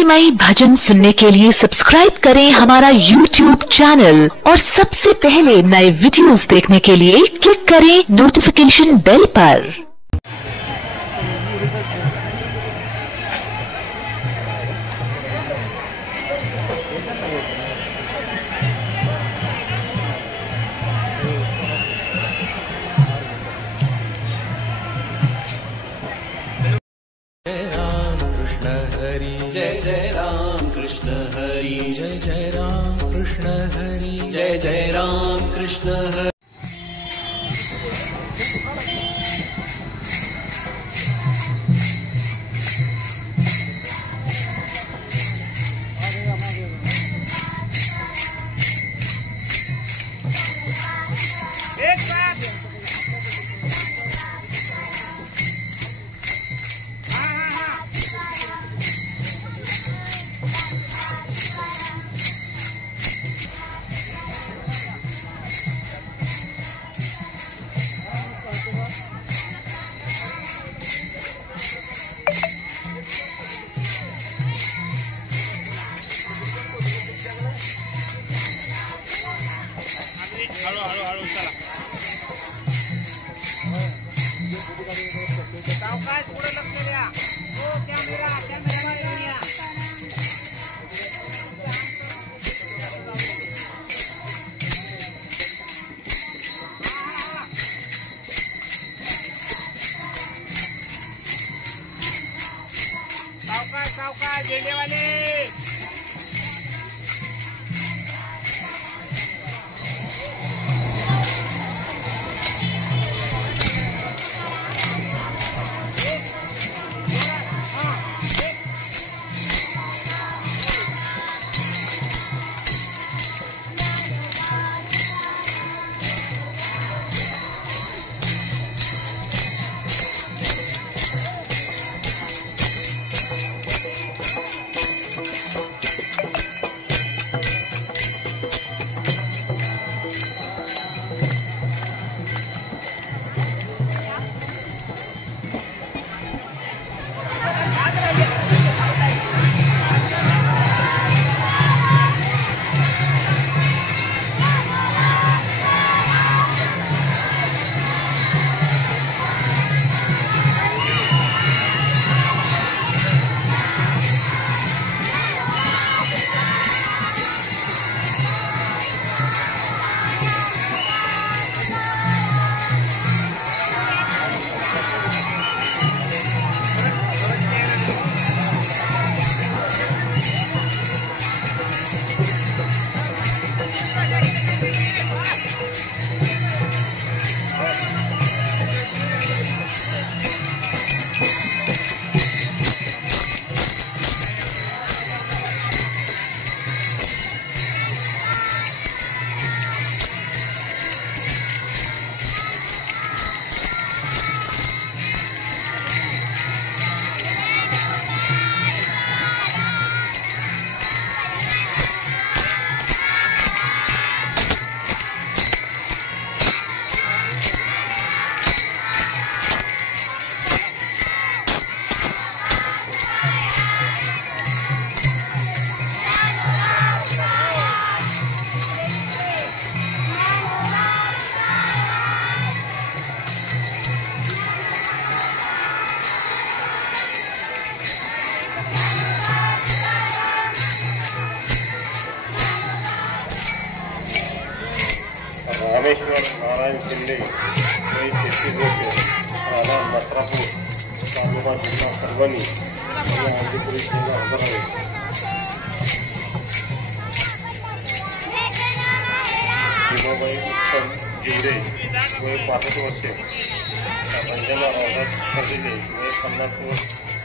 भक्तिमय भजन सुनने के लिए सब्सक्राइब करें हमारा YouTube चैनल और सबसे पहले नए वीडियोस देखने के लिए क्लिक करें नोटिफिकेशन बेल पर। जय जय राम कृष्ण हरि जय जय राम कृष्ण हरि जय जय राम कृष्ण हरि। झेंडे वाले रामेश्वर नारायण शिंदे वय 33 वर्ष राणा मथुरापूर तालुका जिल्हा परभणी या पोलीस स्टेशनला हजर आहे। भीमाबाई उत्तम जिवरे वय 65 वर्ष रंजना रावदास खंदिले वय 50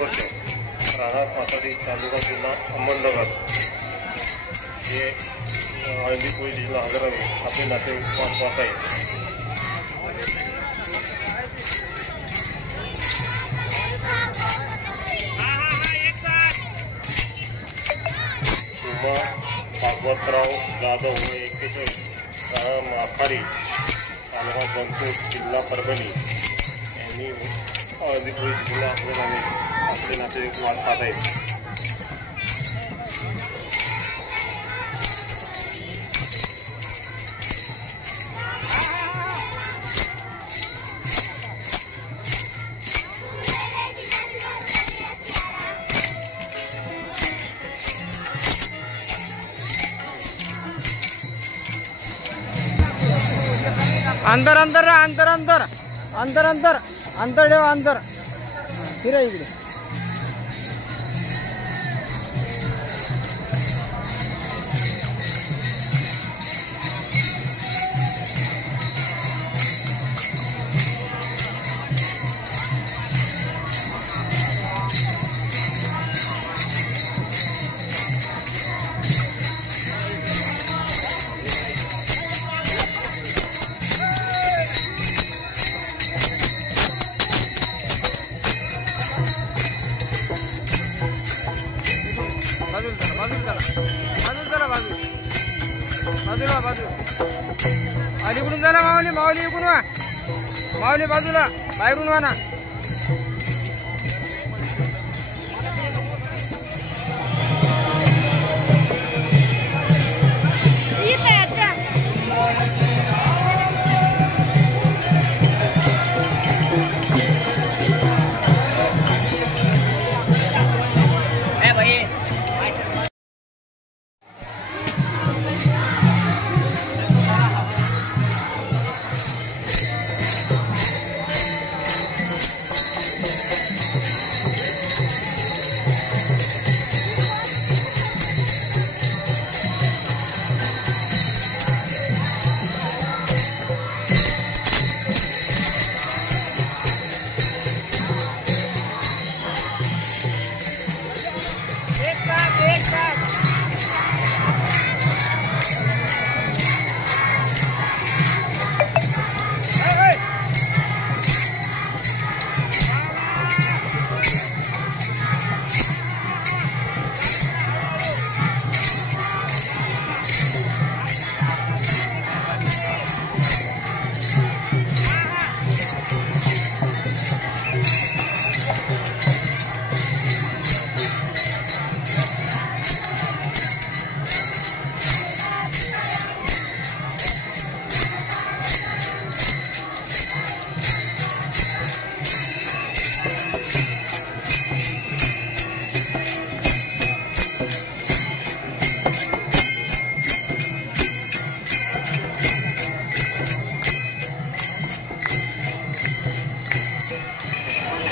वर्ष राणा पाथर्डी तालुका जिल्हा अहमदनगर हे हळदी पोलीस स्टेशनला हजर आहे। आपले नातेवाईक पाहत आहेत। उमा भागवतराव जाधव वय 41 राणा माखारी तालुका बनपूर जिल्हा परभणी यांनी हळदी पोलीस स्टेशनला हजर आहे। आपले नातेवाईक पाहत आहेत। अंतर अंतर अंतर अंतर अंतर अंतर अंतर ठेवा अंतर फिरा इकडे अलीकडून जा ना माऊली माऊली इकडून वा माऊली बाजूला बाहेरून वा ना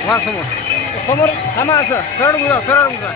वा समोर समोर थांबा असं सरळ गुजा सरळ गुजा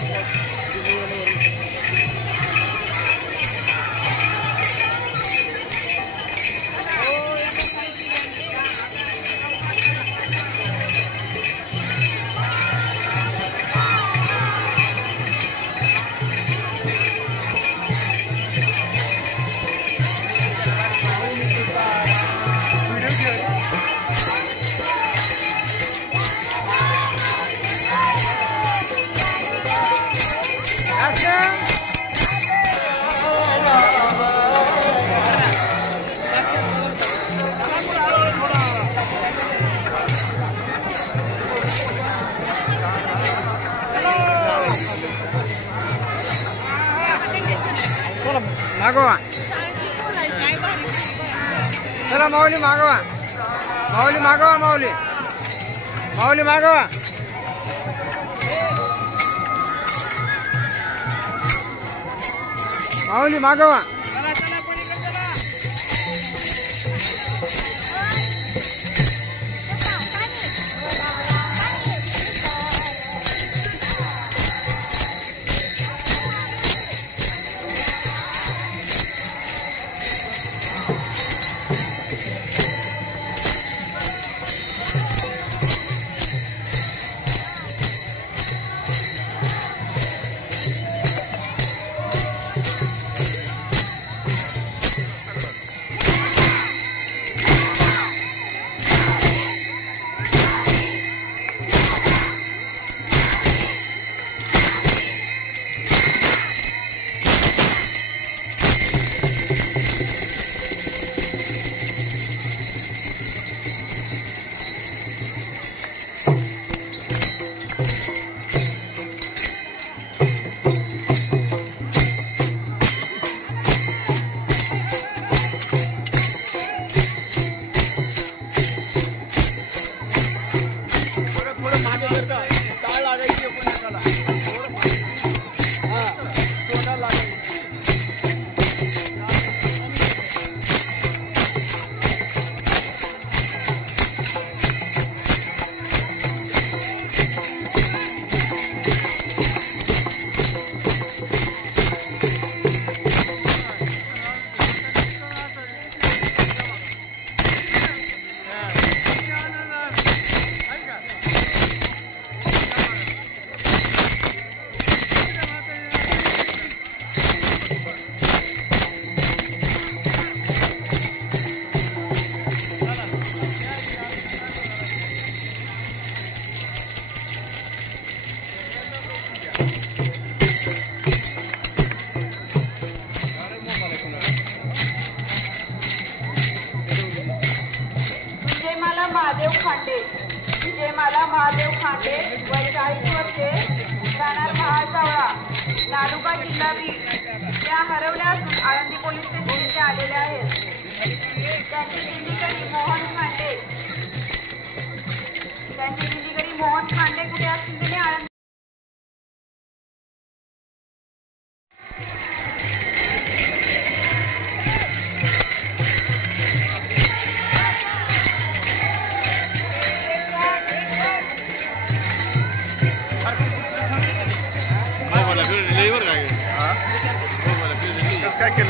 मागवा चला माऊली मागवा माऊली मागवा माऊली माऊली मागवा माऊली मागवा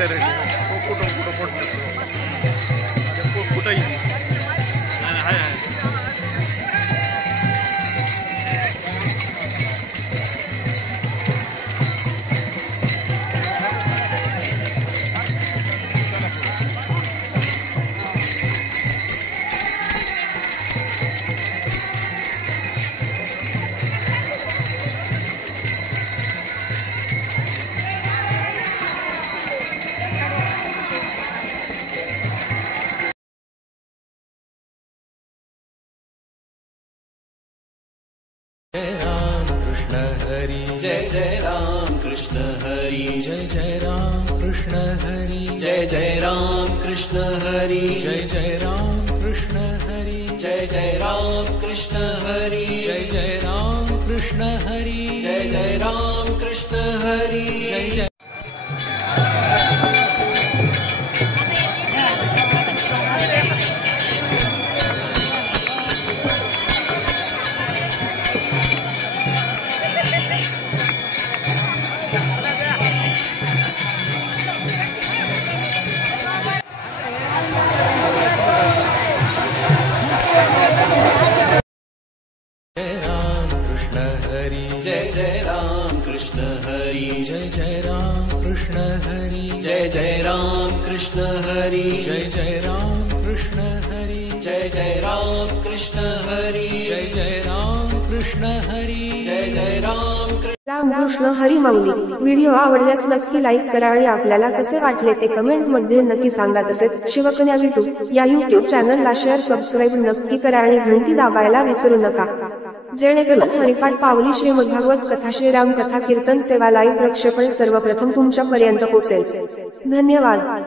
आहे रे कुठं पडतो कुठंही हाय जय जय राम कृष्ण हरि जय जय राम कृष्ण हरि जय जय राम कृष्ण हरि जय जय राम कृष्ण हरि जय जय राम कृष्ण हरि जय जय राम कृष्ण हरि जय जय राम कृष्ण हरि जय जय जय जय राम कृष्ण हरि जय जय राम कृष्ण हरि जय जय राम कृष्ण हरि जय जय राम कृष्ण हरि जय जय राम कृष्ण हरि जय जय राम कृष्ण हरि जय जय रामकृष्ण हरी माऊली. व्हिडिओ आवडल्यास नक्की लाईक करा आणि आपल्याला कसे वाटले ते कमेंट मध्ये नक्की सांगा. तसेच शिवकन्या विटू या युट्यूब चॅनलला शेअर सबस्क्राईब नक्की करा आणि घंटी दाबायला विसरू नका, जेणेकरून हरिपाठ पावली श्रीमद्भागवत कथा श्रीराम कथा कीर्तन सेवा लाईव्ह प्रक्षेपण सर्वप्रथम तुमच्या पर्यंत पोहोचेल. धन्यवाद.